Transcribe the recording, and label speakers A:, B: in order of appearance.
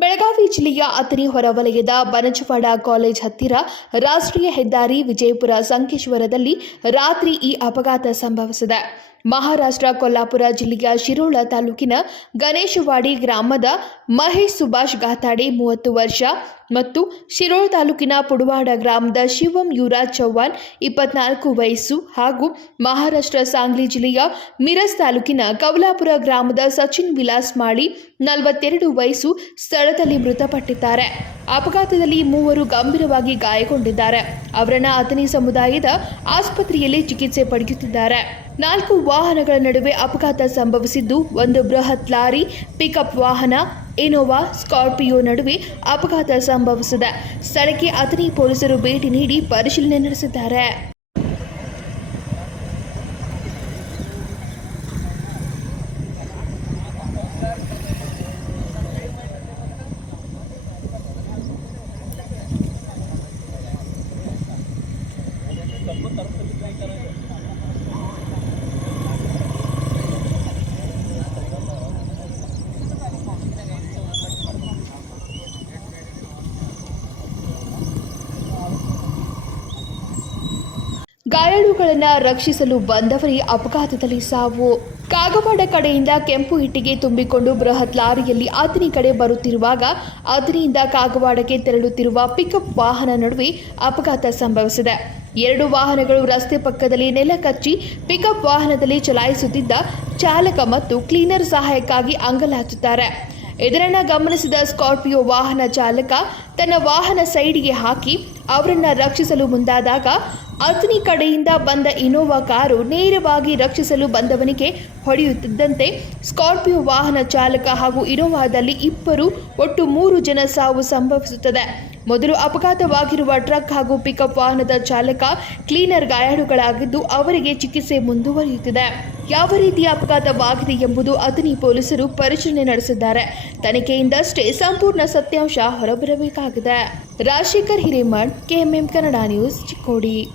A: ಬೆಳಗಾವಿ ಜಿಲ್ಲೆಯ ಅತನಿ ಹೊರವಲಯದ ಬನಜವಾಡ ಕಾಲೇಜ್ ಹತ್ತಿರ ರಾಷ್ಟ್ರೀಯ ಹೆದ್ದಾರಿ ವಿಜಯಪುರ ಸಂಕೇಶ್ವರದಲ್ಲಿ ರಾತ್ರಿ ಈ ಅಪಘಾತ ಸಂಭವಿಸಿದೆ. ಮಹಾರಾಷ್ಟ್ರ, ಕೊಲ್ಲಾಪುರ ಜಿಲ್ಲೆಯ ಶಿರೋಳ ತಾಲೂಕಿನ ಗಣೇಶವಾಡಿ ಗ್ರಾಮದ ಮಹೇಶ್ ಸುಭಾಷ್ ಗಾತಾಡೆ ಮೂವತ್ತು ವರ್ಷ ಮತ್ತು ಶಿರೋಳ ತಾಲೂಕಿನ ಪುಡವಾಡ ಗ್ರಾಮದ ಶಿವಂ ಯುವರಾಜ್ ಚೌಹಾಣ್ ಇಪ್ಪತ್ನಾಲ್ಕು ವಯಸ್ಸು ಹಾಗೂ ಮಹಾರಾಷ್ಟ್ರ ಸಾಂಗ್ಲಿ ಜಿಲ್ಲೆಯ ಮಿರಸ್ ತಾಲೂಕಿನ ಕವಲಾಪುರ ಗ್ರಾಮದ ಸಚಿನ್ ವಿಲಾಸ್ ಮಾಳಿ ನಲವತ್ತೆರಡು ವಯಸ್ಸು ಸ್ಥಳದಲ್ಲಿ ಮೃತಪಟ್ಟಿದ್ದಾರೆ. ಅಪಘಾತದಲ್ಲಿ ಮೂವರು ಗಂಭೀರವಾಗಿ ಗಾಯಗೊಂಡಿದ್ದಾರೆ. ಅವರನ್ನ ಅಥಣಿ ಸಮುದಾಯದ ಆಸ್ಪತ್ರೆಯಲ್ಲಿ ಚಿಕಿತ್ಸೆ ಪಡೆಯುತ್ತಿದ್ದಾರೆ. ನಾಲ್ಕು ವಾಹನಗಳ ನಡುವೆ ಅಪಘಾತ ಸಂಭವಿಸಿದ್ದು, ಒಂದು ಬೃಹತ್ ಲಾರಿ, ಪಿಕಪ್ ವಾಹನ, ಇನೋವಾ, ಸ್ಕಾರ್ಪಿಯೋ ನಡುವೆ ಅಪಘಾತ ಸಂಭವಿಸಿದೆ. ಸ್ಥಳಕ್ಕೆ ಅಥಣಿ ಪೊಲೀಸರು ಭೇಟಿ ನೀಡಿ ಪರಿಶೀಲನೆ ನಡೆಸಿದ್ದಾರೆ. ಎಲ್ಲರಿಗೂ ತಲುಪಿಸ್ಬೇಕಾದ್ರೆ ಗಾಯಾಳುಗಳನ್ನು ರಕ್ಷಿಸಲು ಬಂದವರೇ ಅಪಘಾತದಲ್ಲಿ ಸಾವು. ಕಾಗವಾಡ ಕಡೆಯಿಂದ ಕೆಂಪು ಇಟ್ಟಿಗೆ ತುಂಬಿಕೊಂಡು ಬೃಹತ್ ಲಾರಿಯಲ್ಲಿ ಆತನಿ ಕಡೆ ಬರುತ್ತಿರುವಾಗ ಅಥಣಿಯಿಂದ ಕಾಗವಾಡಕ್ಕೆ ತೆರಳುತ್ತಿರುವ ಪಿಕಪ್ ವಾಹನ ನಡುವೆ ಅಪಘಾತ ಸಂಭವಿಸಿದೆ. ಎರಡು ವಾಹನಗಳು ರಸ್ತೆ ಪಕ್ಕದಲ್ಲಿ ನೆಲ ಕಚ್ಚಿ ಪಿಕಪ್ ವಾಹನದಲ್ಲಿ ಚಲಾಯಿಸುತ್ತಿದ್ದ ಚಾಲಕ ಮತ್ತು ಕ್ಲೀನರ್ ಸಹಾಯಕ್ಕಾಗಿ ಅಂಗಲಾಚುತ್ತಾರೆ ಇದರನ್ನ ಗಮನಿಸಿದ ಸ್ಕಾರ್ಪಿಯೋ ವಾಹನ ಚಾಲಕ ತನ್ನ ವಾಹನ ಸೈಡಿಗೆ ಹಾಕಿ ಅವರನ್ನ ರಕ್ಷಿಸಲು ಮುಂದಾದಾಗ ಅಥಣಿ ಕಡೆಯಿಂದ ಬಂದ ಇನೋವಾ ಕಾರು ನೇರವಾಗಿ ರಕ್ಷಿಸಲು ಬಂದವನಿಗೆ ಹೊಡೆಯುತ್ತಿದ್ದಂತೆ ಸ್ಕಾರ್ಪಿಯೋ ವಾಹನ ಚಾಲಕ ಹಾಗೂ ಇನೋವಾದಲ್ಲಿ ಇಬ್ಬರು ಒಟ್ಟು ಮೂರು ಜನ ಸಾವು ಸಂಭವಿಸುತ್ತದೆ. ಮೊದಲು ಅಪಘಾತವಾಗಿರುವ ಟ್ರಕ್ ಹಾಗೂ ಪಿಕಪ್ ವಾಹನದ ಚಾಲಕ ಕ್ಲೀನರ್ ಗಾಯಾಳುಗಳಾಗಿದ್ದು ಅವರಿಗೆ ಚಿಕಿತ್ಸೆ ಮುಂದುವರಿಯುತ್ತಿದೆ. ಯಾವ ರೀತಿಯ ಅಪಘಾತವಾಗಿದೆ ಎಂಬುದು ಅತನಿ ಪೊಲೀಸರು ಪರಿಶೀಲನೆ ನಡೆಸಿದ್ದಾರೆ. ತನಿಖೆಯಿಂದಷ್ಟೇ ಸಂಪೂರ್ಣ ಸತ್ಯಾಂಶ ಹೊರಬರಬೇಕಾಗಿದೆ. Rajashekhar Hiremath, KMM Kannada news Chikkodi.